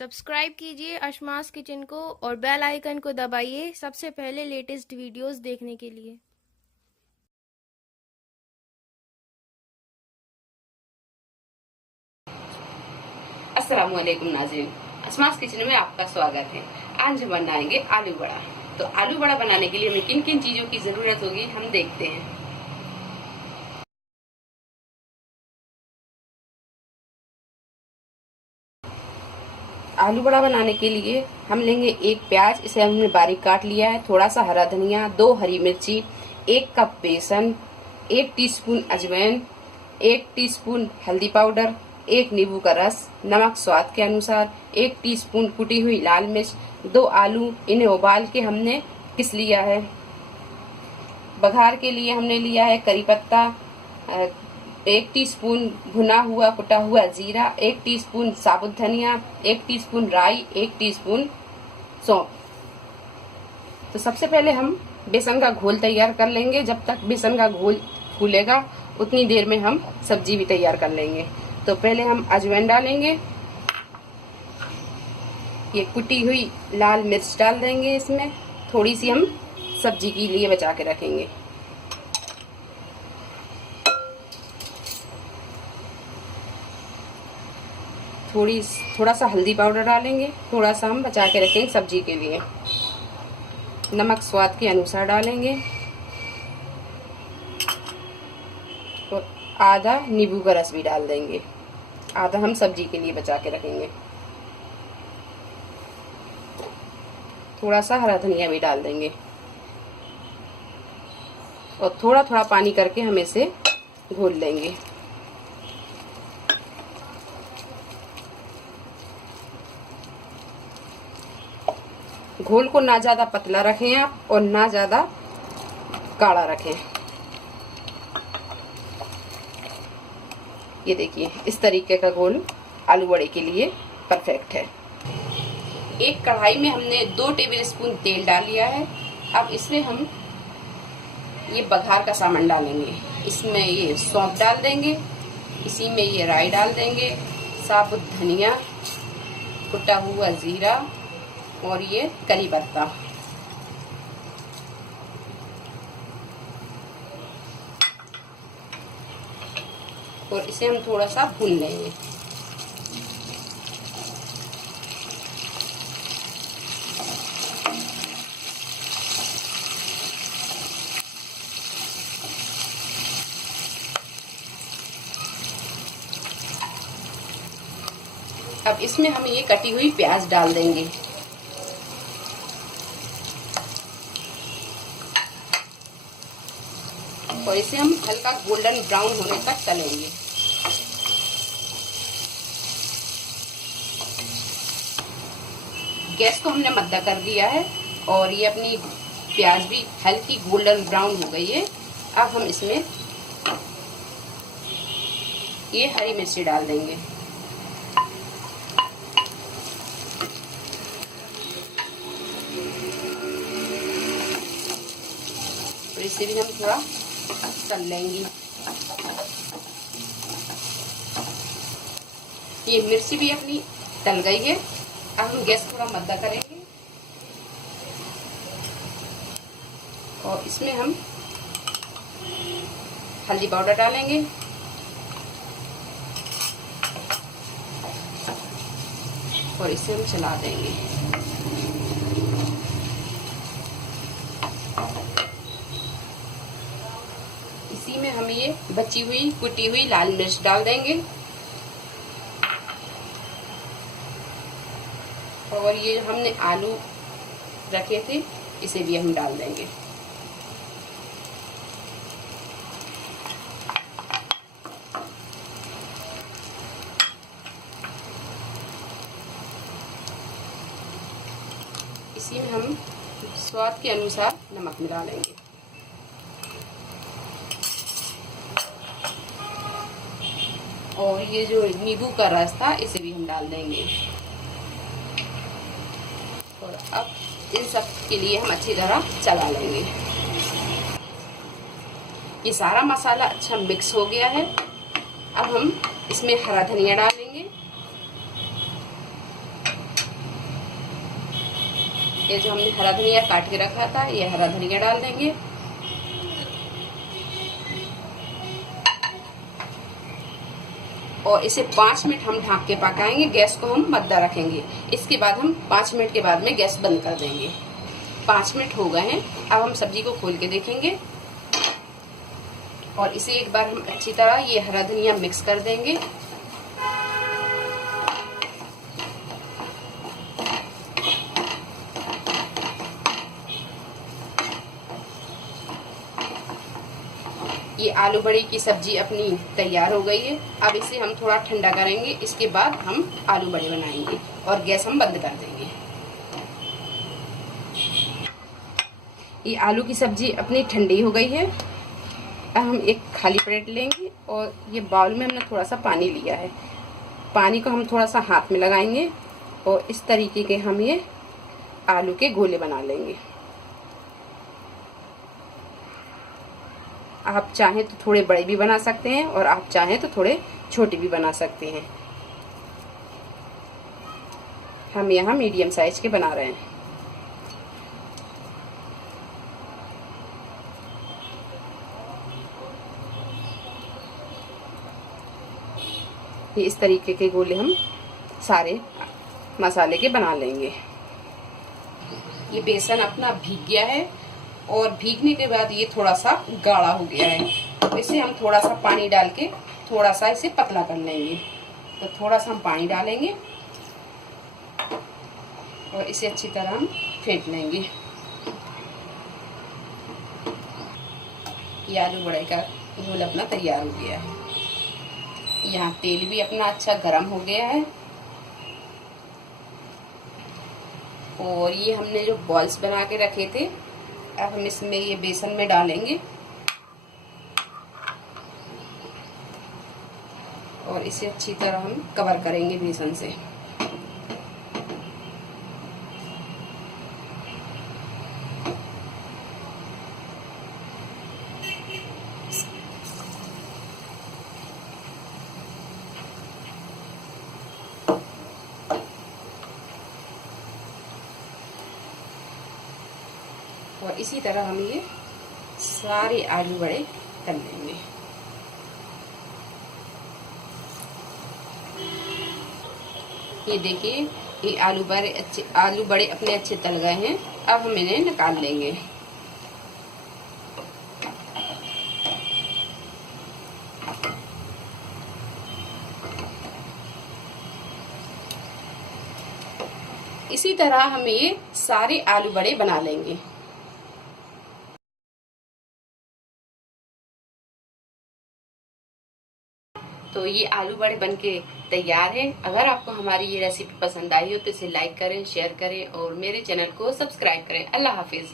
Subscribe कीजिए अशमास kitchen को और बेल आइकन को दबाइए सबसे पहले लेटेस्ट वीडियोस देखने के लिए। अस्सलाम वालेकुम नाज़रीन, अशमास किचन में आपका स्वागत है। आज हम बनाएंगे आलू बड़ा। तो आलू बड़ा बनाने के लिए हमें किन किन चीजों की जरूरत होगी हम देखते हैं। आलू बड़ा बनाने के लिए हम लेंगे एक प्याज, इसे हमने बारीक काट लिया है, थोड़ा सा हरा धनिया, 2 हरी मिर्ची, 1 कप बेसन, 1 टीस्पून अजवाइन, 1 टीस्पून हल्दी पाउडर, 1 नींबू का रस, नमक स्वाद के अनुसार, 1 टीस्पून कुटी हुई लाल मिर्च, 2 आलू, इन्हें उबाल के हमने पिस लिया है। बघार के लिए हमने लिया है करी पत्ता, 1 टीस्पून भुना हुआ कुटा हुआ जीरा, 1 टीस्पून साबुत धनिया, 1 टीस्पून राई, 1 टीस्पून सौंफ। तो सबसे पहले हम बेसन का घोल तैयार कर लेंगे। जब तक बेसन का घोल फूलेगा उतनी देर में हम सब्जी भी तैयार कर लेंगे। तो पहले हम अजवाइन डालेंगे, ये कुटी हुई लाल मिर्च डाल देंगे, इसमें थोड़ी सी हम सब्जी के लिए बचा के रखेंगे। थोड़ा सा हल्दी पाउडर डालेंगे, थोड़ा सा हम बचा के रखेंगे सब्जी के लिए। नमक स्वाद के अनुसार डालेंगे और आधा नींबू का रस भी डाल देंगे, आधा हम सब्जी के लिए बचा के रखेंगे। थोड़ा सा हरा धनिया भी डाल देंगे और थोड़ा थोड़ा पानी करके हम इसे घोल लेंगे। घोल को ना ज्यादा पतला रखें आप और ना ज्यादा गाढ़ा रखें। ये देखिए, इस तरीके का घोल आलू बड़े के लिए परफेक्ट है। एक कढ़ाई में हमने 2 टेबल स्पून तेल डाल लिया है। अब इसमें हम ये बघार का सामान डालेंगे। इसमें ये सौंफ डाल देंगे, इसी में ये राई डाल देंगे, साबुत धनिया, कुटा हुआ जीरा और ये करी पत्ता। और इसे हम थोड़ा सा भून लेंगे। अब इसमें हम ये कटी हुई प्याज डाल देंगे और इसे हम हल्का गोल्डन ब्राउन होने तक तलेंगे। गैस को हमने मद्दा कर दिया है और ये अपनी प्याज भी हल्की गोल्डन ब्राउन हो गई है। अब हम इसमें ये हरी मिर्ची डाल देंगे और इसे भी हम थोड़ा तल लेंगे। ये मिर्ची भी अपनी तल गई है। अब हम गैस थोड़ा मद्दा करेंगे और इसमें हम हल्दी पाउडर डालेंगे और इसे हम चला देंगे। इसी में हम ये बची हुई कुटी हुई लाल मिर्च डाल देंगे और ये हमने आलू रखे थे इसे भी हम डाल देंगे। इसी में हम स्वाद के अनुसार नमक मिला लेंगे और ये जो नींबू का रस था इसे भी हम डाल देंगे। और अब इन सब के लिए हम अच्छी तरह चला लेंगे। ये सारा मसाला अच्छा मिक्स हो गया है। अब हम इसमें हरा धनिया डालेंगे ये जो हमने हरा धनिया काट के रखा था, ये हरा धनिया डाल देंगे। और इसे 5 मिनट हम ढक के पकाएंगे। गैस को हम मद्दा रखेंगे। इसके बाद हम 5 मिनट के बाद में गैस बंद कर देंगे। 5 मिनट हो गए हैं। अब हम सब्जी को खोल के देखेंगे और इसे एक बार हम अच्छी तरह ये हरा धनिया मिक्स कर देंगे। ये आलू बड़ी की सब्जी अपनी तैयार हो गई है। अब इसे हम थोड़ा ठंडा करेंगे। इसके बाद हम आलू बड़े बनाएंगे और गैस हम बंद कर देंगे। ये आलू की सब्जी अपनी ठंडी हो गई है। अब हम एक खाली प्लेट लेंगे और ये बाउल में हमने थोड़ा सा पानी लिया है। पानी को हम थोड़ा सा हाथ में लगाएंगे और इस तरीके के हम ये आलू के गोले बना लेंगे। आप चाहें तो थोड़े बड़े भी बना सकते हैं और आप चाहें तो थोड़े छोटे भी बना सकते हैं। हम यहाँ मीडियम साइज के बना रहे हैं। ये इस तरीके के गोले हम सारे मसाले के बना लेंगे। ये बेसन अपना भीग गया है और भीगने के बाद ये थोड़ा सा गाढ़ा हो गया है। तो इसे हम थोड़ा सा पानी डाल के थोड़ा सा इसे पतला कर लेंगे। तो थोड़ा सा हम पानी डालेंगे और इसे अच्छी तरह हम फेंट लेंगे। ये आलू बड़े का घोल अपना तैयार हो गया है। यहाँ तेल भी अपना अच्छा गरम हो गया है और ये हमने जो बॉल्स बना के रखे थे, अब हम इसमें ये बेसन में डालेंगे और इसे अच्छी तरह हम कवर करेंगे बेसन से। और इसी तरह हम ये सारे आलू बड़े कर लेंगे। ये देखिए, ये आलू बड़े अपने अच्छे तल गए हैं। अब हम इन्हें निकाल लेंगे। इसी तरह हम ये सारे आलू बड़े बना लेंगे। तो ये आलू बड़े बनके तैयार है। अगर आपको हमारी ये रेसिपी पसंद आई हो तो इसे लाइक करें, शेयर करें और मेरे चैनल को सब्सक्राइब करें। अल्लाह हाफिज।